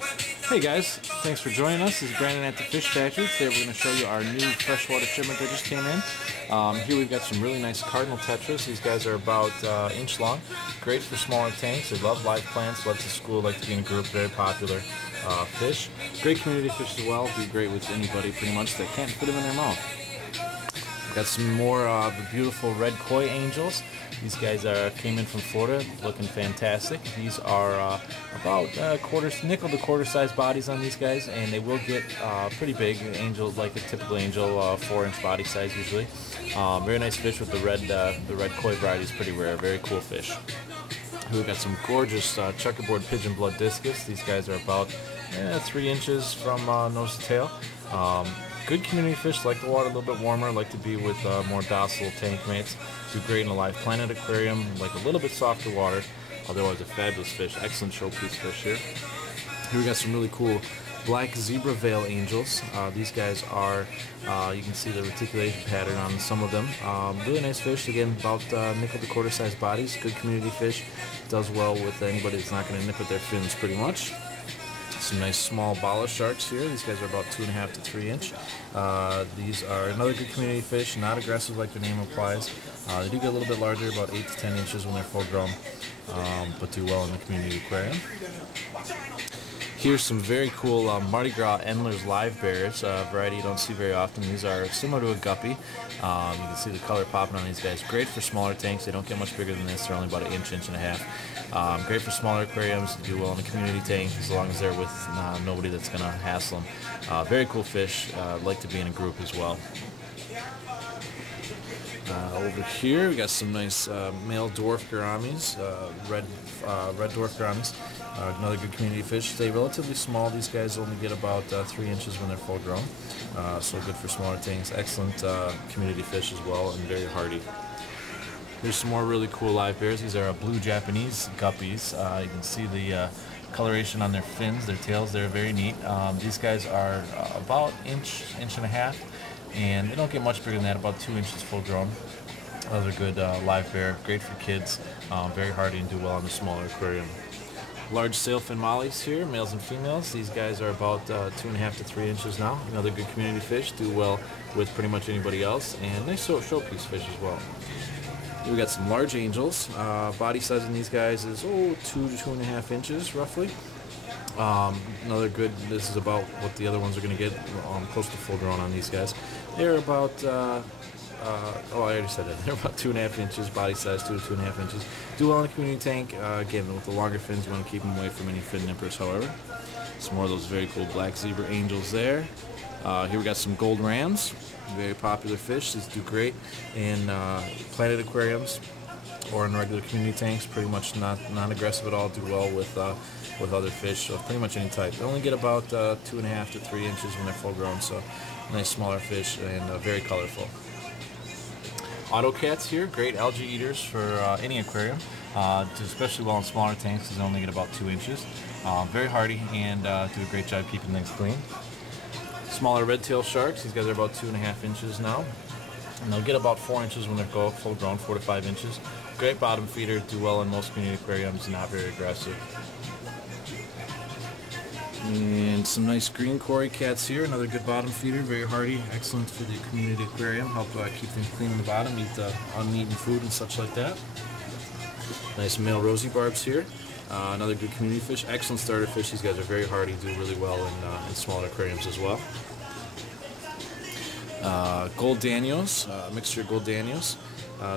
Hey guys, thanks for joining us. This is Brandon at the Fish Factory. Today we're going to show you our new freshwater shipment that just came in. Here we've got some really nice cardinal tetras. These guys are about inch long. Great for smaller tanks. They love live plants, love to school, like to be in a group. Very popular fish. Great community fish as well. Do great with anybody pretty much that can't fit them in their mouth. Got some more of the beautiful red koi angels. These guys came in from Florida, looking fantastic. These are about nickel to quarter size bodies on these guys, and they will get pretty big. Angel, like a typical angel, 4-inch body size usually. Very nice fish with the red koi variety is pretty rare. Very cool fish. We've got some gorgeous checkerboard pigeon blood discus. These guys are about 3 inches from nose to tail. Good community fish, like the water a little bit warmer, like to be with more docile tank mates. Do great in a live planet aquarium, like a little bit softer water. Otherwise a fabulous fish, excellent showpiece fish here. Here we got some really cool black zebra veil angels. These guys are, you can see the reticulation pattern on some of them. Really nice fish, again about nickel to quarter size bodies. Good community fish, does well with anybody that's not going to nip at their fins pretty much. Some nice small bala sharks here. These guys are about 2.5 to 3 inch. These are another good community fish, not aggressive like the name implies. They do get a little bit larger, about 8 to 10 inches when they're full grown, but do well in the community aquarium. Here's some very cool Mardi Gras Endler's live bears, variety you don't see very often. These are similar to a guppy. You can see the color popping on these guys. Great for smaller tanks. They don't get much bigger than this. They're only about an inch, inch and a half. Great for smaller aquariums. Do well in a community tank as long as they're with nobody that's going to hassle them. Very cool fish. Like to be in a group as well. Over here we got some nice male dwarf gouramis, red dwarf gouramis. Another good community fish. Stay relatively small. These guys only get about 3 inches when they're full grown, so good for smaller tanks. Excellent community fish as well, and very hardy. Here's some more really cool live bears. These are blue Japanese guppies. You can see the coloration on their fins, their tails. They're very neat. These guys are about inch and a half, and they don't get much bigger than that, about 2 inches full grown. Another good live bear, great for kids, very hardy and do well in the smaller aquarium. Large sailfin mollies here, males and females. These guys are about 2.5 to 3 inches now. Another good community fish, do well with pretty much anybody else, and nice showpiece fish as well. We got some large angels. Body size in these guys is 2 to 2.5 inches roughly. Another good, this is about what the other ones are going to get, close to full grown on these guys. They're about, I already said that. They're about 2.5 inches, body size 2 to 2.5 inches. Do well in a community tank. Again, with the longer fins, you want to keep them away from any fin nippers, however. Some more of those very cool black zebra angels there. Here we got some gold rams, very popular fish. These do great in planet aquariums or in regular community tanks. Pretty much not aggressive at all. Do well with other fish, so pretty much any type. They only get about 2.5 to 3 inches when they're full grown, so nice smaller fish and very colorful. Autocats here, great algae eaters for any aquarium, especially well in smaller tanks because they only get about 2 inches. Very hardy and do a great job keeping things clean. Smaller red-tailed sharks, these guys are about 2.5 inches now. And they'll get about 4 inches when they're full grown, 4 to 5 inches. Great bottom feeder, do well in most community aquariums, not very aggressive. And some nice green cory cats here, another good bottom feeder, very hardy, excellent for the community aquarium, help keep things clean in the bottom, eat uneaten food and such like that. Nice male rosy barbs here, another good community fish, excellent starter fish. These guys are very hardy, do really well in smaller aquariums as well. Gold Danios, mixture of gold Danios.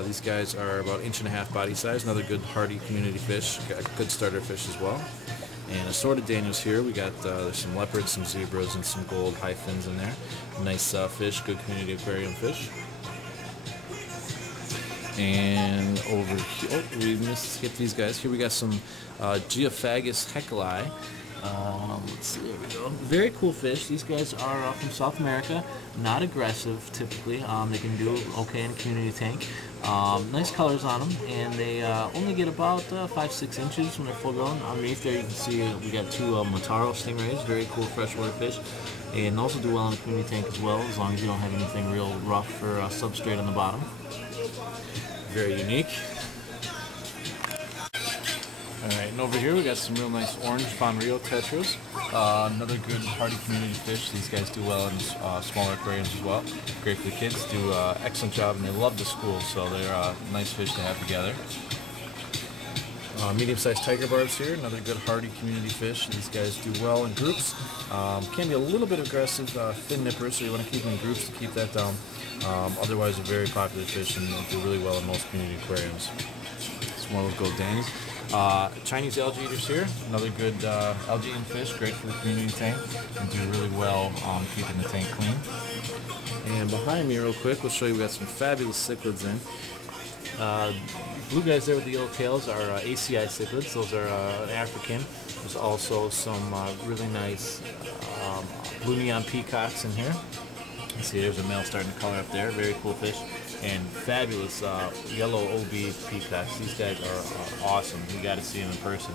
These guys are about 1.5 inch body size, another good hardy community fish, good starter fish as well. And assorted Daniels here. We got there's some leopards, some zebras, and some gold high fins in there. Nice fish, good community aquarium fish. And over here, we skipped these guys. Here we got some Geophagus heckelii. Let's see, there we go. Very cool fish. These guys are from South America. Not aggressive, typically. They can do okay in a community tank. Nice colors on them, and they only get about 5-6 inches when they're full grown. Underneath there you can see we got 2 Motaro stingrays, very cool freshwater fish, and also do well in a community tank as well, as long as you don't have anything real rough or substrate on the bottom. Very unique. Alright, and over here we got some real nice orange Bonrio tetras. Another good hardy community fish. These guys do well in smaller aquariums as well. Great for the kids, do excellent job, and they love the school, so they're nice fish to have together. Medium-sized tiger barbs here, another good hardy community fish. These guys do well in groups. Can be a little bit aggressive, thin nippers, so you want to keep them in groups to keep that down. Otherwise, a very popular fish and do really well in most community aquariums. Some more little gold dannies. Chinese algae eaters here, another good algae eating fish, great for the community tank, and do really well keeping the tank clean. And behind me real quick, we'll show you we got some fabulous cichlids in. Blue guys there with the yellow tails are ACI cichlids. Those are African. There's also some really nice blue neon peacocks in here. You see there's a male starting to color up there. Very cool fish. And fabulous yellow OB peacocks. These guys are awesome. You got to see them in person.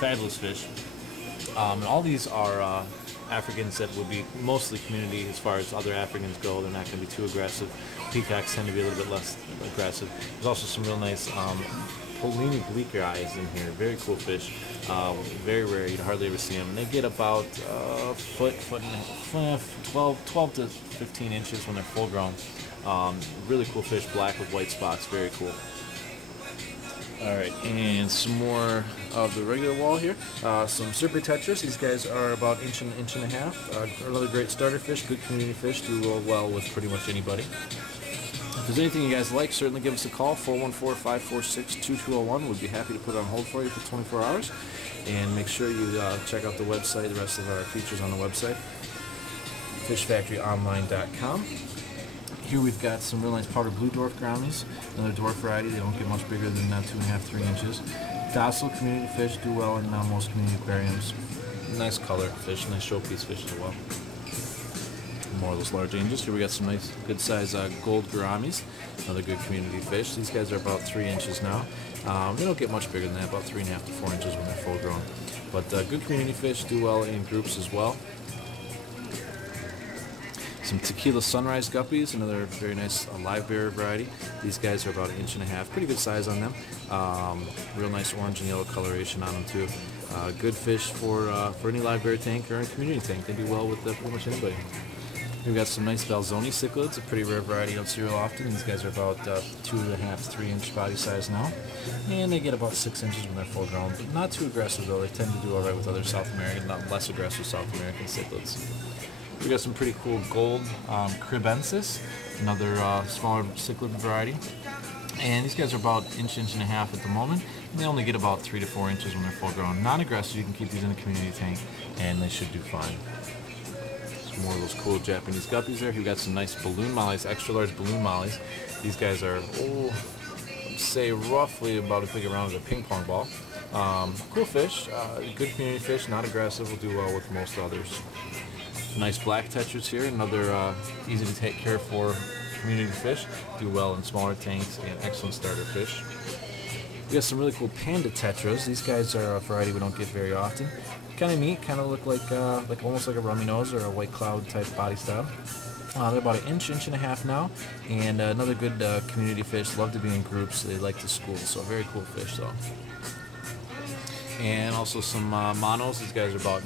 Fabulous fish. And all these are Africans that would be mostly community as far as other Africans go. They're not going to be too aggressive. Peacocks tend to be a little bit less aggressive. There's also some real nice Polini bleaker eyes in here. Very cool fish. Very rare. You hardly ever see them. And they get about foot and a half, 12 to 15 inches when they're full grown. Really cool fish, black with white spots. Very cool. Alright, and some more of the regular wall here. Some Serpy tetras. These guys are about inch and a half. Another great starter fish, good community fish, do real well with pretty much anybody. If there's anything you guys like, certainly give us a call, 414-546-2201. We'd be happy to put it on hold for you for 24 hours. And make sure you check out the website, the rest of our features on the website, fishfactoryonline.com. Here we've got some real nice powder blue dwarf brownies, another dwarf variety. They don't get much bigger than 2.5, 3 inches. Docile community fish, do well in most community aquariums. Nice color fish, nice showpiece fish as well. More of those large angels. Here we got some nice good size gold gouramis, another good community fish. These guys are about 3 inches now. They don't get much bigger than that, about 3.5 to 4 inches when they're full grown. But good community fish, do well in groups as well. Some tequila sunrise guppies, another very nice live bearer variety. These guys are about 1.5 inches, pretty good size on them. Real nice orange and yellow coloration on them too. Good fish for any live bearer tank or any community tank. They do well with pretty much anybody. We've got some nice Belzoni cichlids, a pretty rare variety you don't see real often. These guys are about 2.5, 3 inch body size now. And they get about 6 inches when they're full grown, but not too aggressive though. They tend to do alright with other South American, not less aggressive South American cichlids. We got some pretty cool gold cribensis, another smaller cichlid variety. And these guys are about 1.5 inches at the moment. And they only get about 3 to 4 inches when they're full grown. Non-aggressive, you can keep these in a community tank, and they should do fine. Some more of those cool Japanese guppies there. We've got some nice balloon mollies, extra large balloon mollies. These guys are, I'd say roughly about as big around as a ping pong ball. Cool fish, good community fish, not aggressive, will do well with most others. Nice black tetras here, another easy to take care for community fish. Do well in smaller tanks and excellent starter fish. We got some really cool panda tetras. These guys are a variety we don't get very often. Kind of neat, kind of look like almost like a rummy nose or a white cloud type body style. They're about 1.5 inches now, and another good community fish. Love to be in groups. They like to school, so a very cool fish though. And also some monos. These guys are about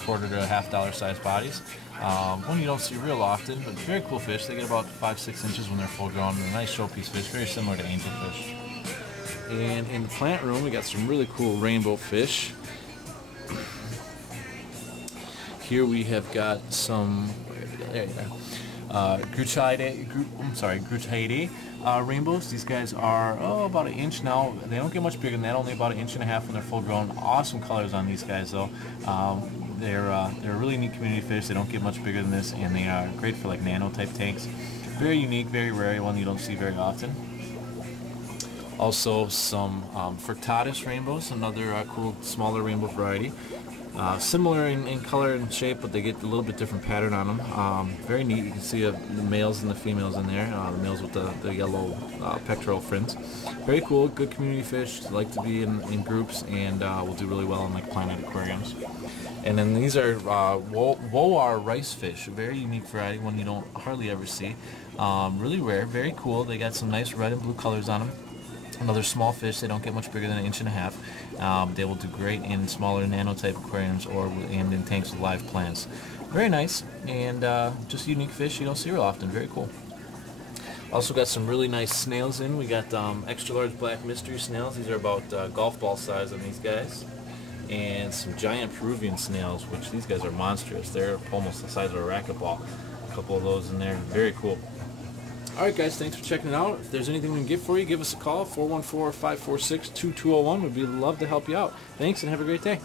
quarter to $half size bodies. One you don't see real often, but very cool fish. They get about 5-6 inches when they're full grown. They're a nice showpiece fish, very similar to angelfish. And in the plant room, we got some really cool rainbow fish. Here we have got some Gruchaidae rainbows. These guys are about 1 inch now. They don't get much bigger than that, only about 1.5 inches when they're full grown. Awesome colors on these guys though. They're a really neat community fish. They don't get much bigger than this, and they are great for like nano type tanks. Very unique, very rare, one you don't see very often. Also some Furtatus rainbows, another cool smaller rainbow variety. Similar in color and shape, but they get a little bit different pattern on them. Very neat. You can see the males and the females in there. The males with the yellow pectoral fins. Very cool. Good community fish. They like to be in groups, and will do really well in like Planet aquariums. And then these are Woar rice fish, a very unique variety, one you don't hardly ever see. Really rare. Very cool. They got some nice red and blue colors on them. Another small fish. They don't get much bigger than 1.5 inches. They will do great in smaller nanotype aquariums or and in tanks with live plants. Very nice, and just unique fish you don't see real often. Very cool. Also got some really nice snails in. We got extra large black mystery snails. These are about golf ball size on these guys. And some giant Peruvian snails, which these guys are monstrous. They're almost the size of a racquetball. A couple of those in there. Very cool. Alright guys, thanks for checking it out. If there's anything we can get for you, give us a call, 414-546-2201. We'd love to help you out. Thanks and have a great day.